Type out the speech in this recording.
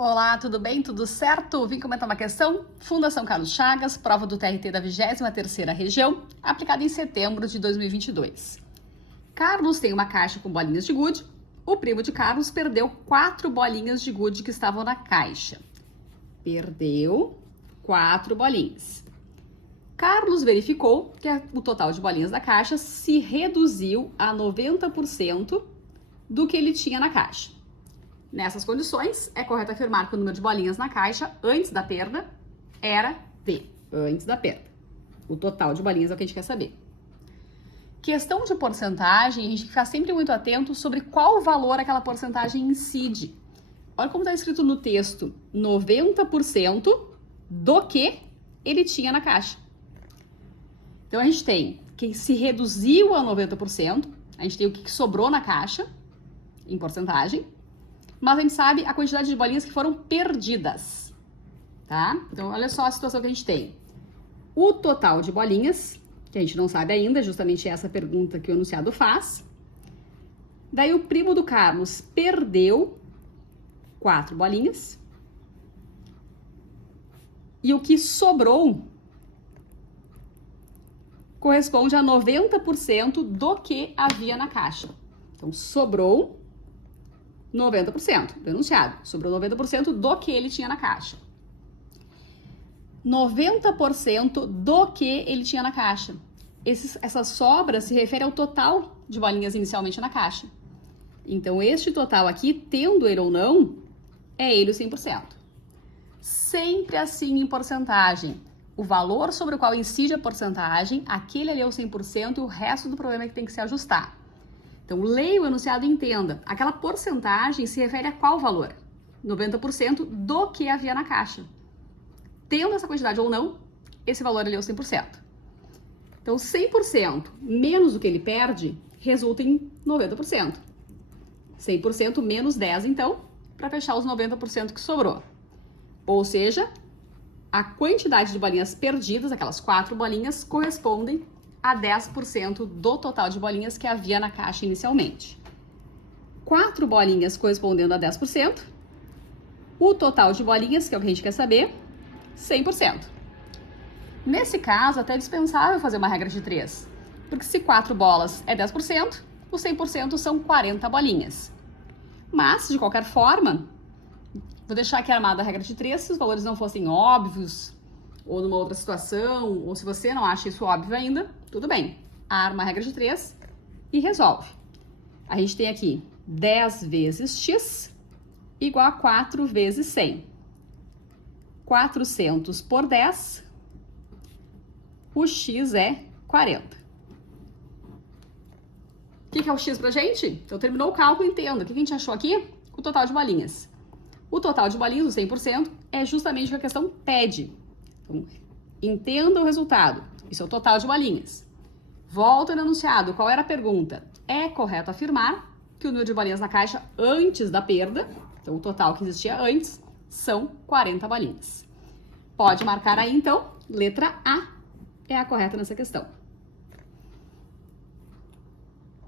Olá, tudo bem? Tudo certo? Vim comentar uma questão. Fundação Carlos Chagas, prova do TRT da 23ª região, aplicada em setembro de 2022. Carlos tem uma caixa com bolinhas de gude. O primo de Carlos perdeu 4 bolinhas de gude que estavam na caixa. Perdeu 4 bolinhas. Carlos verificou que o total de bolinhas da caixa se reduziu a 90% do que ele tinha na caixa. Nessas condições, é correto afirmar que o número de bolinhas na caixa antes da perda era V, antes da perda. O total de bolinhas é o que a gente quer saber. Questão de porcentagem, a gente tem que ficar sempre muito atento sobre qual valor aquela porcentagem incide. Olha como está escrito no texto, 90% do que ele tinha na caixa. Então, a gente tem que se reduziu a 90%, a gente tem o que sobrou na caixa, em porcentagem, mas a gente sabe a quantidade de bolinhas que foram perdidas, tá? Então, olha só a situação que a gente tem. O total de bolinhas, que a gente não sabe ainda, justamente essa pergunta que o enunciado faz. Daí, o primo do Carlos perdeu 4 bolinhas. E o que sobrou corresponde a 90% do que havia na caixa. Então, sobrou 90% do enunciado. Sobrou 90% do que ele tinha na caixa. 90% do que ele tinha na caixa. Essa sobra se refere ao total de bolinhas inicialmente na caixa. Então, este total aqui, tendo ele ou não, é ele o 100%. Sempre assim em porcentagem. O valor sobre o qual incide a porcentagem, aquele ali é o 100% e o resto do problema é que tem que se ajustar. Então, leia o enunciado e entenda. Aquela porcentagem se refere a qual valor? 90% do que havia na caixa. Tendo essa quantidade ou não, esse valor ali é o 100%. Então, 100% menos o que ele perde resulta em 90%. 100% menos 10, então, para fechar os 90% que sobrou. Ou seja, a quantidade de bolinhas perdidas, aquelas 4 bolinhas, correspondem a 10% do total de bolinhas que havia na caixa inicialmente. 4 bolinhas correspondendo a 10%. O total de bolinhas, que é o que a gente quer saber, 100%. Nesse caso, até é dispensável fazer uma regra de 3. Porque se 4 bolas é 10%, os 100% são 40 bolinhas. Mas, de qualquer forma, vou deixar aqui armada a regra de 3, se os valores não fossem óbvios, ou numa outra situação, ou se você não acha isso óbvio ainda, tudo bem. Arma a regra de 3 e resolve. A gente tem aqui 10 vezes x igual a 4 vezes 100. 400 por 10, o x é 40. O que é o x pra gente? Então, terminou o cálculo, entenda. O que a gente achou aqui? O total de bolinhas. O total de bolinhas, o 100%, é justamente o que a questão pede. Então, entenda o resultado. Isso é o total de bolinhas. Volta no enunciado. Qual era a pergunta? É correto afirmar que o número de bolinhas na caixa antes da perda, então o total que existia antes, são 40 bolinhas. Pode marcar aí, então, letra A é a correta nessa questão.